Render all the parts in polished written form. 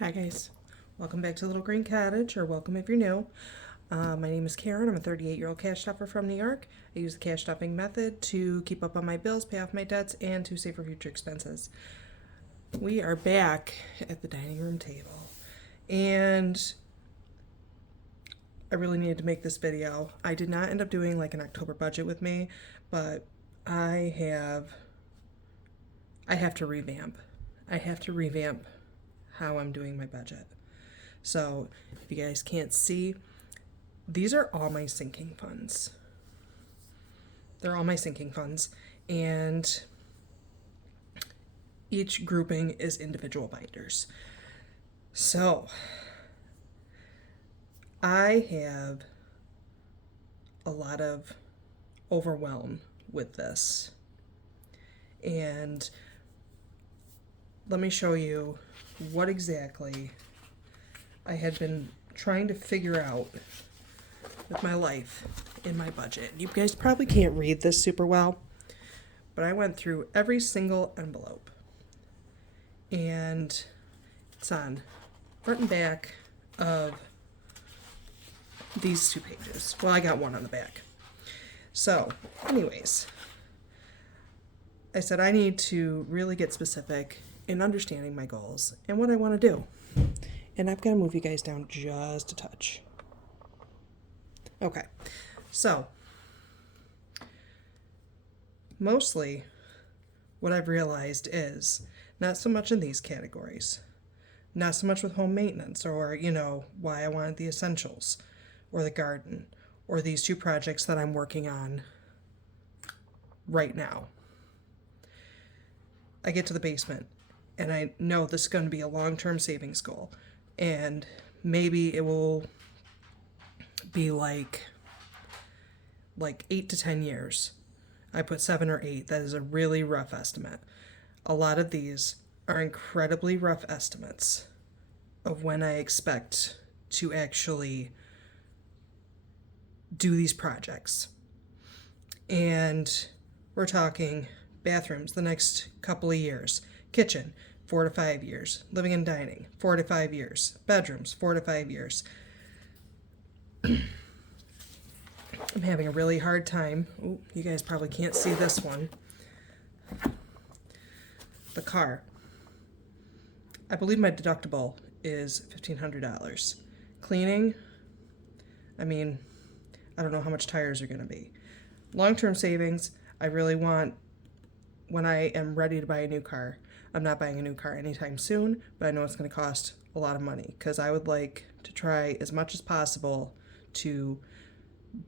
Hi guys, welcome back to Little Green Cottage, or welcome if you're new. My name is Karen. I'm a 38-year-old cash stuffer from New York. I use the cash stuffing method to keep up on my bills, pay off my debts, and to save for future expenses. We are back at the dining room table, and I really needed to make this video. I did not end up doing like an October budget with me, but I have to revamp. I have to revamp how I'm doing my budget. So if you guys can't see, these are all my sinking funds. They're all my sinking funds, and each grouping is individual binders. So I have a lot of overwhelm with this, and let me show you what exactly I had been trying to figure out with my life in my budget. You guys probably can't read this super well, but I went through every single envelope, and it's on front and back of these 2 pages. Well, I got one on the back. So, anyways, I said I need to really get specific in understanding my goals and what I want to do. And I've got to move you guys down just a touch. Okay, so mostly what I've realized is not so much in these categories, not so much with home maintenance or, why I wanted the essentials or the garden or these 2 projects that I'm working on right now. I get to the basement and I know this is going to be a long-term savings goal, and maybe it will be like 8 to 10 years. I put 7 or 8. That is a really rough estimate. A lot of these are incredibly rough estimates of when I expect to actually do these projects. And we're talking bathrooms the next couple of years, kitchen 4 to 5 years, living and dining 4 to 5 years, bedrooms 4 to 5 years. I'm having a really hard time. Ooh, you guys probably can't see this one. The car. I believe my deductible is $1,500. Cleaning, I don't know how much tires are going to be. Long-term savings, I really want when I am ready to buy a new car. I'm not buying a new car anytime soon, but I know it's going to cost a lot of money because I would like to try as much as possible to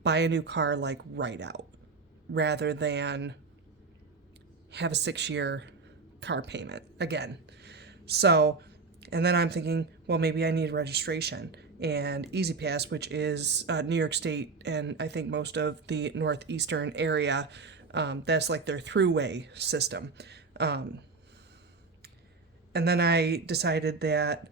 buy a new car like right out rather than have a 6-year car payment again. So, and then I'm thinking, well, maybe I need registration and Easy Pass, which is New York State and I think most of the northeastern area. That's like their throughway system. And then I decided that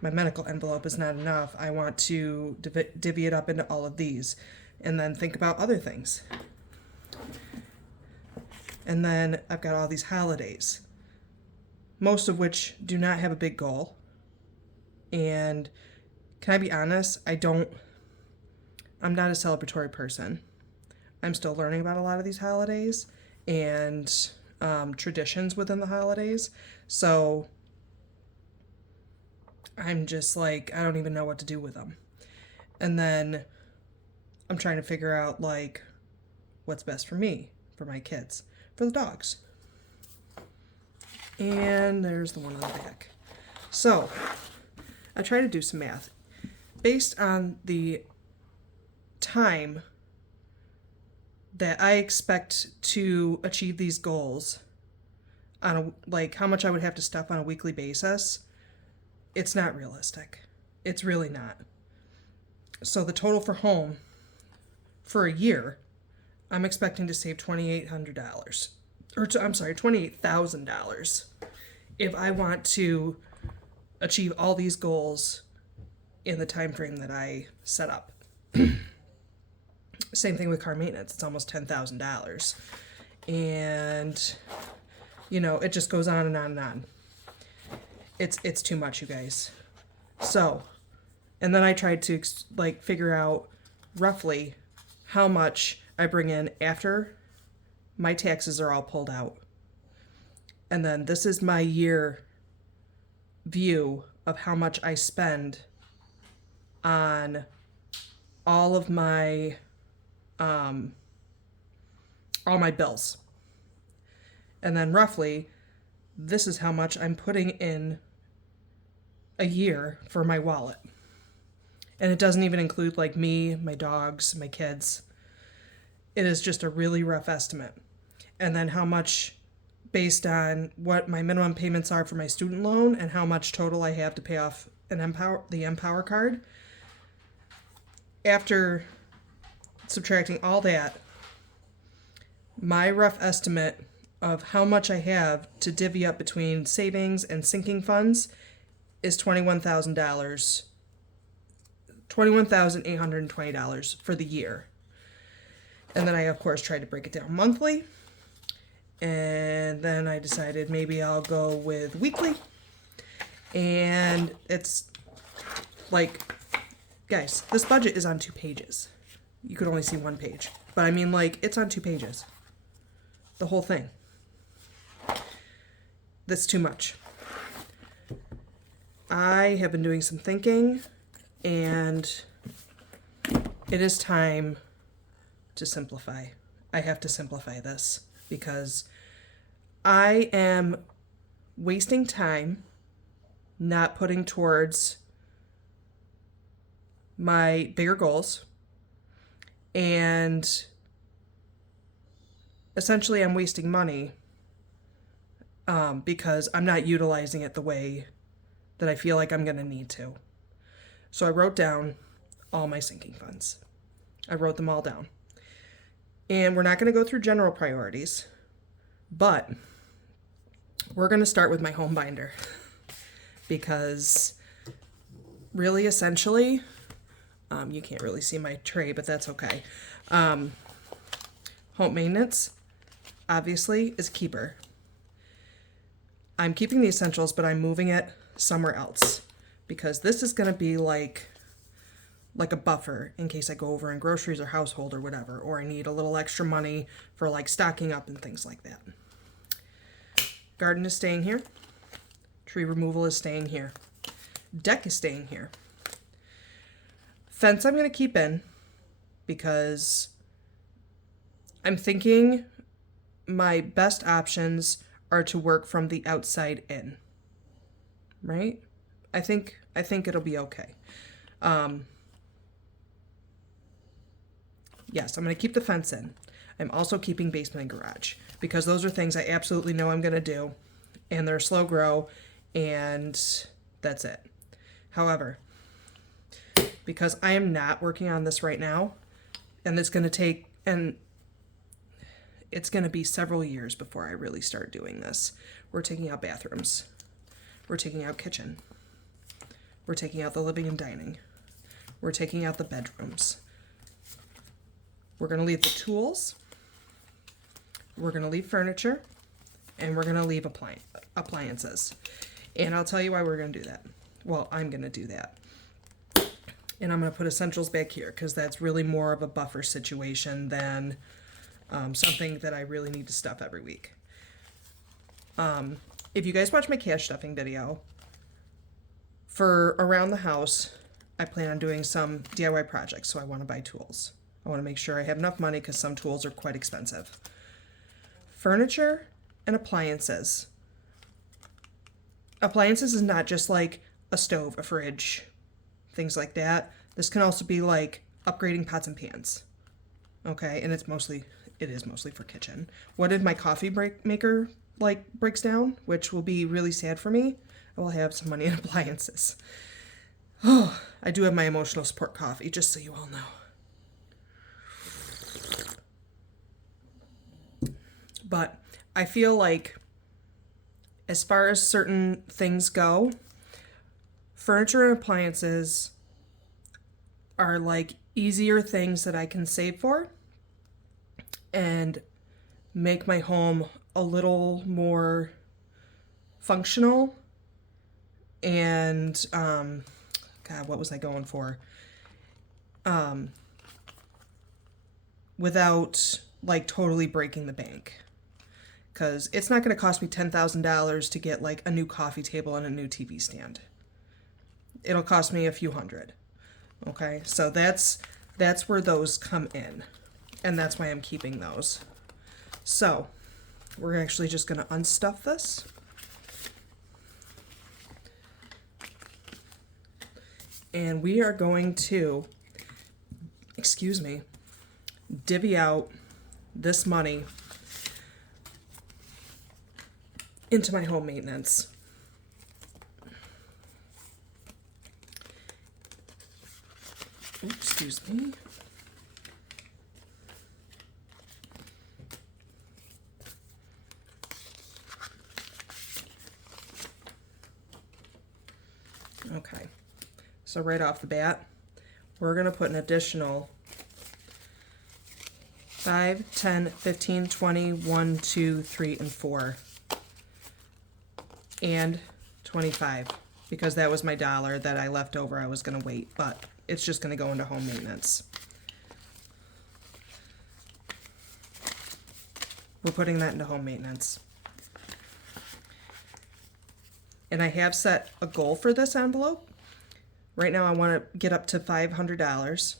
my medical envelope is not enough. I want to divvy it up into all of these and then think about other things. And then I've got all these holidays, most of which do not have a big goal. And can I be honest? I'm not a celebratory person. I'm still learning about a lot of these holidays and traditions within the holidays. So I'm just like, I don't even know what to do with them. And then I'm trying to figure out what's best for me, for my kids, for the dogs. And there's the one on the back. So I try to do some math based on the time that I expect to achieve these goals on how much I would have to stuff on a weekly basis. It's not realistic. It's really not. So the total for home for a year, I'm expecting to save $2,800. $28,000 if I want to achieve all these goals in the time frame that I set up. Same thing with car maintenance. It's almost $10,000. And, it just goes on and on and on. It's too much, you guys. So, and then I tried to like figure out roughly how much I bring in after my taxes are all pulled out. And then this is my year view of how much I spend on all of my all my bills. And then roughly this is how much I'm putting in a year for my wallet. And it doesn't even include like me, my dogs, my kids. It is just a really rough estimate. And then how much based on what my minimum payments are for my student loan and how much total I have to pay off the Empower card. After subtracting all that, my rough estimate of how much I have to divvy up between savings and sinking funds is $21,000, $21,820 for the year. And then I, of course, tried to break it down monthly. And then I decided maybe I'll go with weekly. And it's like, guys, this budget is on 2 pages. You could only see 1 page. But I mean, like, it's on 2 pages. The whole thing. That's too much. I have been doing some thinking, and it is time to simplify. I have to simplify this because I am wasting time not putting towards my bigger goals, and essentially I'm wasting money because I'm not utilizing it the way that I feel like I'm going to need to. So I wrote down all my sinking funds. I wrote them all down. And we're not going to go through general priorities, but we're going to start with my home binder because really essentially, you can't really see my tray, but that's okay. Home maintenance, obviously, is a keeper. I'm keeping the essentials, but I'm moving it somewhere else because this is going to be like a buffer in case I go over in groceries or household or whatever, or I need a little extra money for like stocking up and things like that. Garden is staying here. Tree removal is staying here. Deck is staying here. Fence I'm going to keep in because I'm thinking my best options are to work from the outside in. Right? I think it'll be okay. Yes, I'm going to keep the fence in. I'm also keeping basement and garage because those are things I absolutely know I'm going to do, and they're slow grow, and that's it. However, because I am not working on this right now, and it's going to be several years before I really start doing this. We're taking out bathrooms. We're taking out kitchen. We're taking out the living and dining. We're taking out the bedrooms. We're going to leave the tools. We're going to leave furniture. And we're going to leave appliances. And I'll tell you why we're going to do that. Well, I'm going to do that. And I'm going to put essentials back here because that's really more of a buffer situation than something that I really need to stuff every week. If you guys watch my cash stuffing video, for around the house, I plan on doing some DIY projects, so I want to buy tools. I want to make sure I have enough money because some tools are quite expensive. Furniture and appliances. Appliances is not just like a stove, a fridge, things like that. This can also be like upgrading pots and pans. Okay, and it is mostly for kitchen. What if my coffee maker breaks down, which will be really sad for me? I will have some money in appliances. Oh, I do have my emotional support coffee, just so you all know. But I feel like as far as certain things go, furniture and appliances are like easier things that I can save for and make my home a little more functional and God, what was I going for? Without like totally breaking the bank. Because it's not going to cost me $10,000 to get like a new coffee table and a new TV stand. It'll cost me a few hundred. Okay, so that's where those come in, and that's why I'm keeping those. So we're actually just going to unstuff this. And we are going to, excuse me, divvy out this money into my home maintenance. Oops, excuse me. Okay, so right off the bat, we're going to put an additional 5, 10, 15, 20, 1, 2, 3, and 4, and 25, because that was my dollar that I left over. I was going to wait, but it's just going to go into home maintenance. We're putting that into home maintenance. And I have set a goal for this envelope. Right now I want to get up to $500.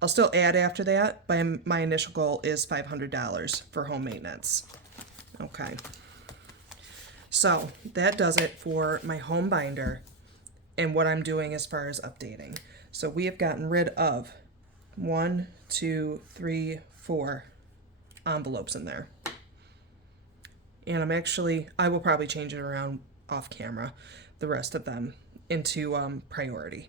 I'll still add after that, but my initial goal is $500 for home maintenance. Okay. So that does it for my home binder and what I'm doing as far as updating. So we have gotten rid of 1, 2, 3, 4 envelopes in there. And I will probably change it around off camera, the rest of them into priority.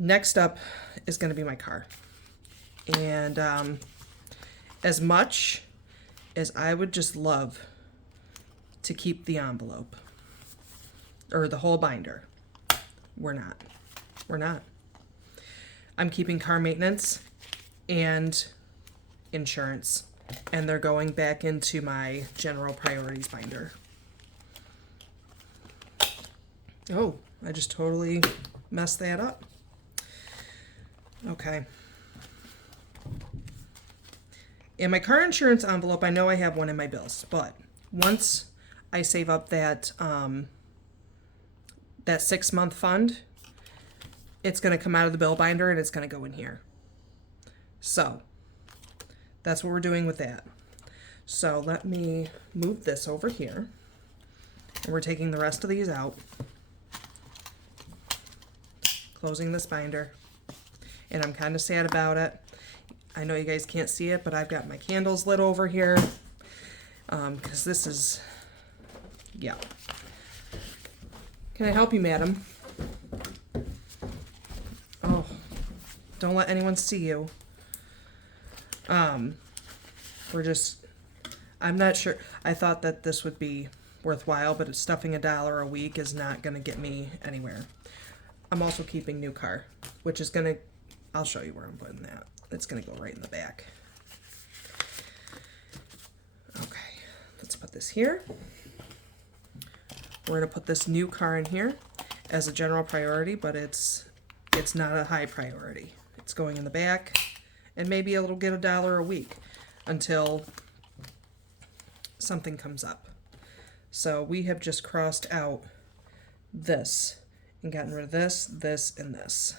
Next up is going to be my car. And as much as I would just love to keep the envelope or the whole binder, we're not. I'm keeping car maintenance and insurance, and they're going back into my general priorities binder. Oh, I just totally messed that up. Okay. In my car insurance envelope, I know I have one in my bills, but once I save up that 6-month fund, it's going to come out of the bill binder and it's going to go in here. So that's what we're doing with that. So let me move this over here, and we're taking the rest of these out, closing this binder. And I'm kind of sad about it. I know you guys can't see it, but I've got my candles lit over here because this is, yeah. Can I help you, madam? Oh, don't let anyone see you. I'm not sure. I thought that this would be worthwhile, but stuffing $1 a week is not going to get me anywhere. I'm also keeping new car, which is going to, I'll show you where I'm putting that. It's going to go right in the back. Okay, let's put this here. We're going to put this new car in here as a general priority, but it's not a high priority. It's going in the back, and maybe it'll get $1 a week until something comes up. So we have just crossed out this and gotten rid of this, this, and this.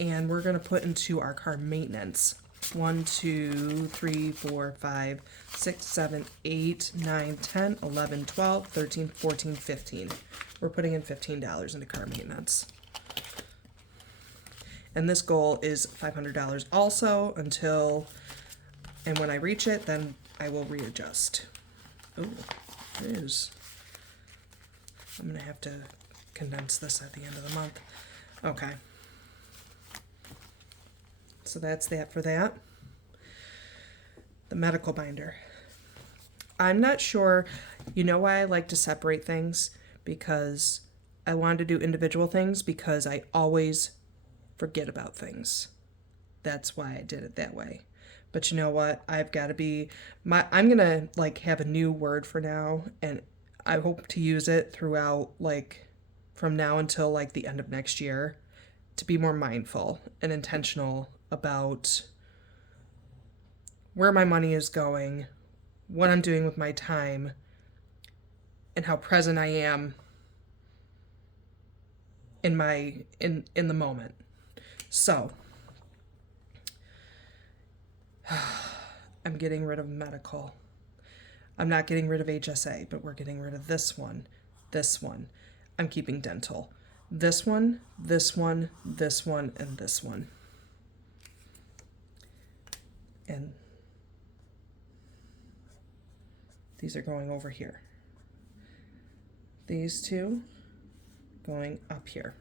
And we're going to put into our car maintenance 1, 2, 3, 4, 5, 6, 7, 8, 9, 10, 11, 12, 13, 14, 15. We're putting in $15 into car maintenance. And this goal is $500 also until, and when I reach it, then I will readjust. Oh, it is. I'm going to have to condense this at the end of the month. Okay. So that's that for that. The medical binder. I'm not sure, you know why I like to separate things? Because I wanted to do individual things because I always forget about things. That's why I did it that way. But you know what? I've got to be, I'm going to like have a new word for now, and I hope to use it throughout, like, from now until like the end of next year, to be more mindful and intentional about where my money is going, what I'm doing with my time, and how present I am in the moment. So I'm getting rid of medical. I'm not getting rid of HSA, but we're getting rid of this one, this one. I'm keeping dental. This one, this one, this one, and this one. And these are going over here. These two going up here.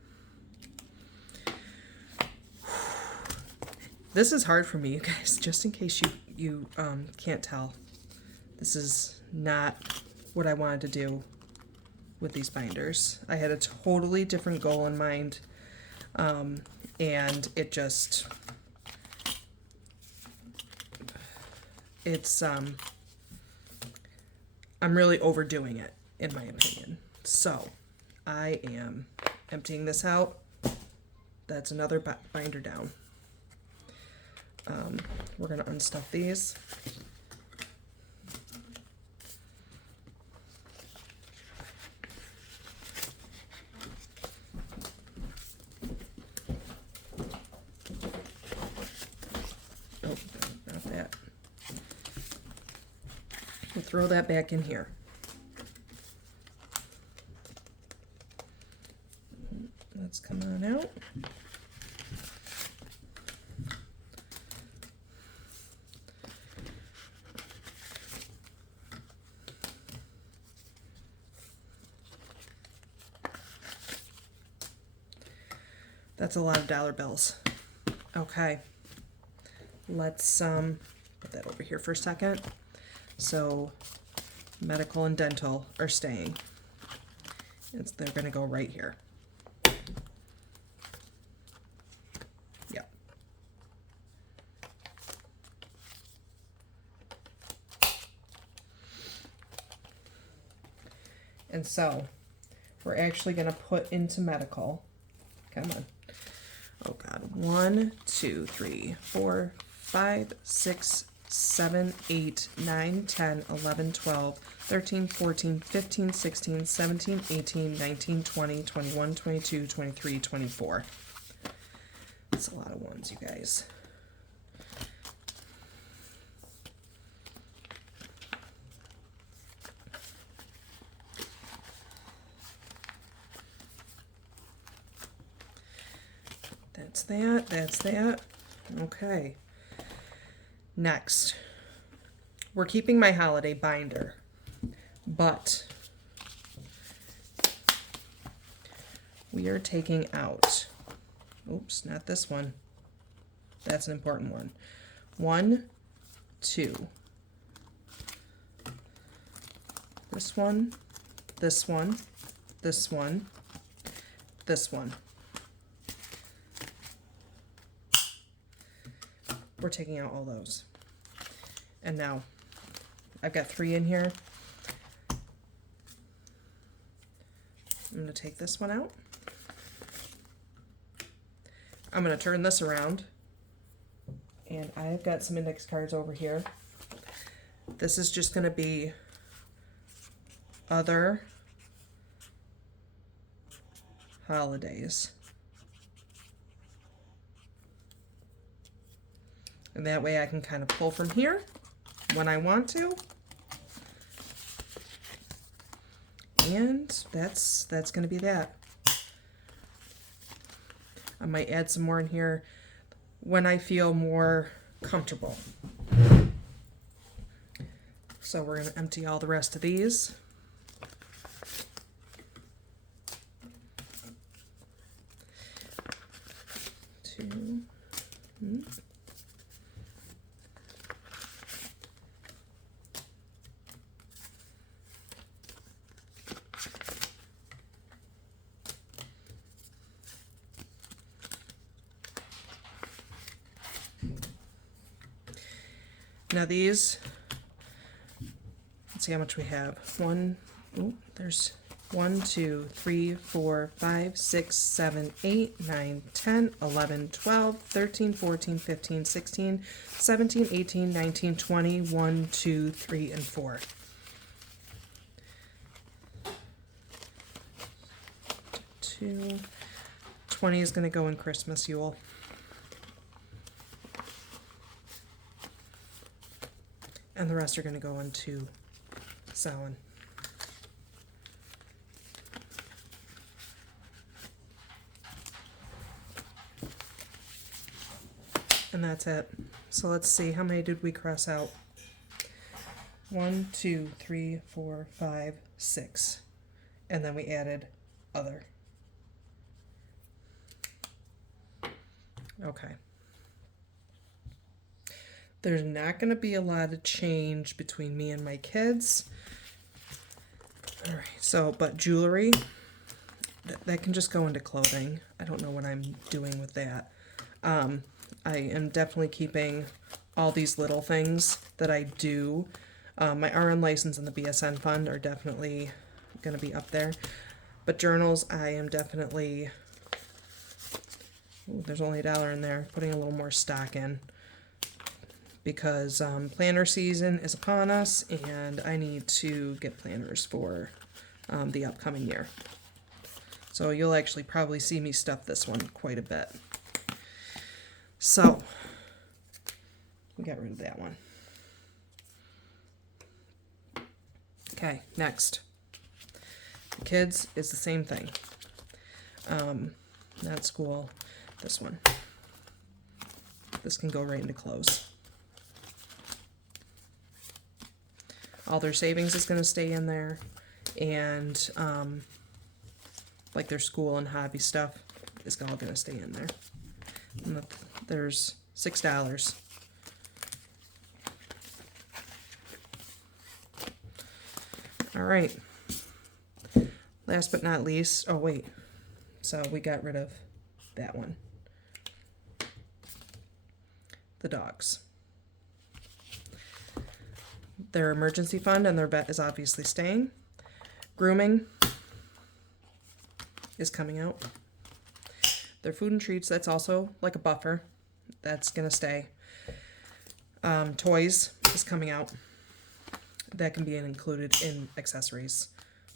This is hard for me, you guys, just in case you can't tell. This is not what I wanted to do with these binders. I had a totally different goal in mind, and it just, it's, I'm really overdoing it, in my opinion. So I am emptying this out. That's another binder down. We're going to unstuff these. Oh, not that. We'll throw that back in here. Let's come on out. That's a lot of dollar bills. Okay, let's put that over here for a second. So medical and dental are staying. They're going to go right here. Yep. And so we're actually going to put into medical. Come on. Oh God, 1, 2, 3, 4, 5, 6, 7, 8, 9, 10, 11, 12, 13, 14, 15, 16, 17, 18, 19, 20, 21, 22, 23, 24. That's a lot of ones, you guys. That's that. Okay. Next, we're keeping my holiday binder, but we are taking out, oops, not this one. That's an important one. 1, 2. This one, this one, this one, this one. We're taking out all those. And now I've got 3 in here. I'm going to take this one out. I'm going to turn this around. And I've got some index cards over here. This is just going to be other holidays. And that way I can kind of pull from here when I want to. And that's going to be that. I might add some more in here when I feel more comfortable. So we're going to empty all the rest of these. Two. Now these, let's see how much we have. 1, Oh, there's 1, 2, 3, 4, 5, 6, 7, 8, 9, 10, 11, 12, 13, 14, 15, 16, 17, 18, 19, 20, 1, 2, 3, and 4. 2, 20 is going to go in Christmas Yule. And the rest are going to go into Samhain. And that's it. So let's see, how many did we cross out? 1, 2, 3, 4, 5, 6. And then we added other. Okay. There's not going to be a lot of change between me and my kids. All right, so, but jewelry, that can just go into clothing. I don't know what I'm doing with that. I am definitely keeping all these little things that I do. My RN license and the BSN fund are definitely going to be up there. But journals, I am definitely, ooh, there's only $1 in there, putting a little more stock in. Because planner season is upon us, and I need to get planners for the upcoming year. So you'll actually probably see me stuff this one quite a bit. So we got rid of that one. Okay, next. The kids is the same thing. Not school, this one. This can go right into clothes. All their savings is going to stay in there, and like their school and hobby stuff is all going to stay in there. And there's $6. All right. Last but not least, oh wait, so we got rid of that one. The dogs. Their emergency fund and their vet is obviously staying. Grooming is coming out. Their food and treats, that's also like a buffer. That's going to stay. Toys is coming out. That can be included in accessories,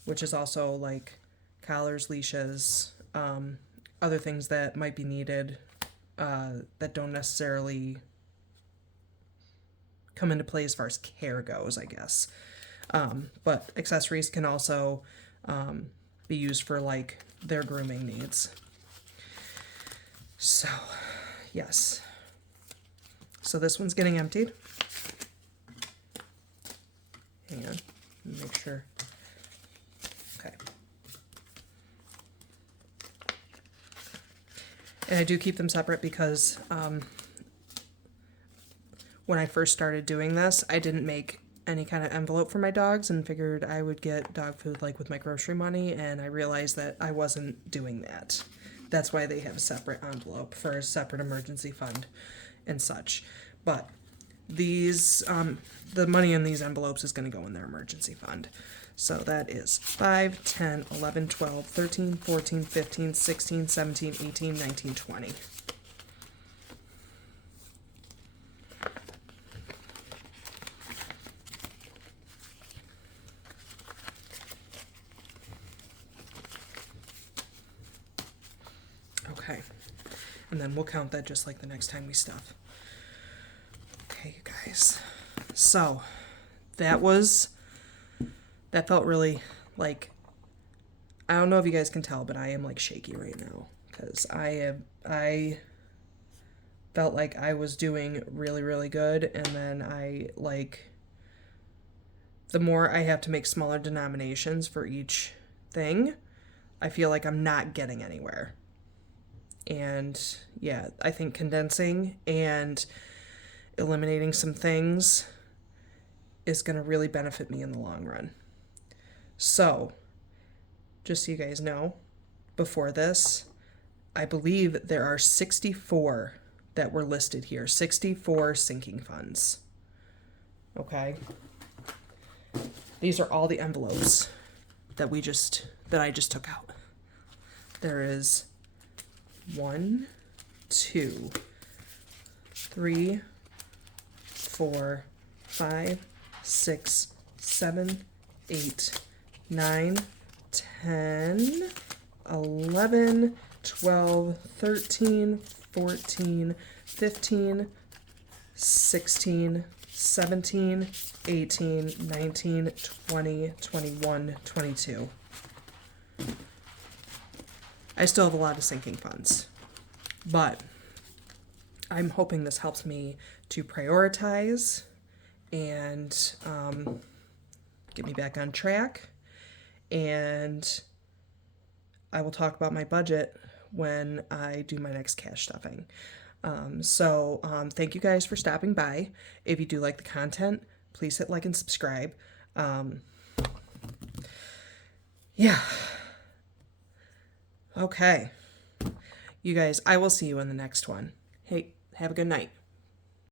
which is also like collars, leashes, other things that might be needed that don't necessarily come into play as far as care goes, I guess. But accessories can also be used for like their grooming needs. So, yes. So this one's getting emptied. Hang on, let me make sure. Okay. And I do keep them separate because when I first started doing this, I didn't make any kind of envelope for my dogs and figured I would get dog food like with my grocery money, and I realized that I wasn't doing that. That's why they have a separate envelope for a separate emergency fund and such. But these, the money in these envelopes is going to go in their emergency fund. So that is 5, 10, 11, 12, 13, 14, 15, 16, 17, 18, 19, 20. Okay, and then we'll count that just like the next time we stuff. Okay, you guys. So, that felt really like, I don't know if you guys can tell, but I am like shaky right now because I felt like I was doing really, really good, and then the more I have to make smaller denominations for each thing, I feel like I'm not getting anywhere. And yeah, I think condensing and eliminating some things is going to really benefit me in the long run. So, just so you guys know, before this, I believe there are 64 that were listed here. 64 sinking funds. Okay? These are all the envelopes. that I just took out. There is 1, 2, 3, 4, 5, 6, 7, 8, 9, 10, 11, 12, 13, 14, 15, 16, 17, 18, 19, 20, 21, 22. I still have a lot of sinking funds, but I'm hoping this helps me to prioritize and get me back on track. And I will talk about my budget when I do my next cash stuffing. Thank you guys for stopping by. If you do like the content, please hit like and subscribe. Yeah. Okay. You guys, I will see you in the next one. Hey, have a good night.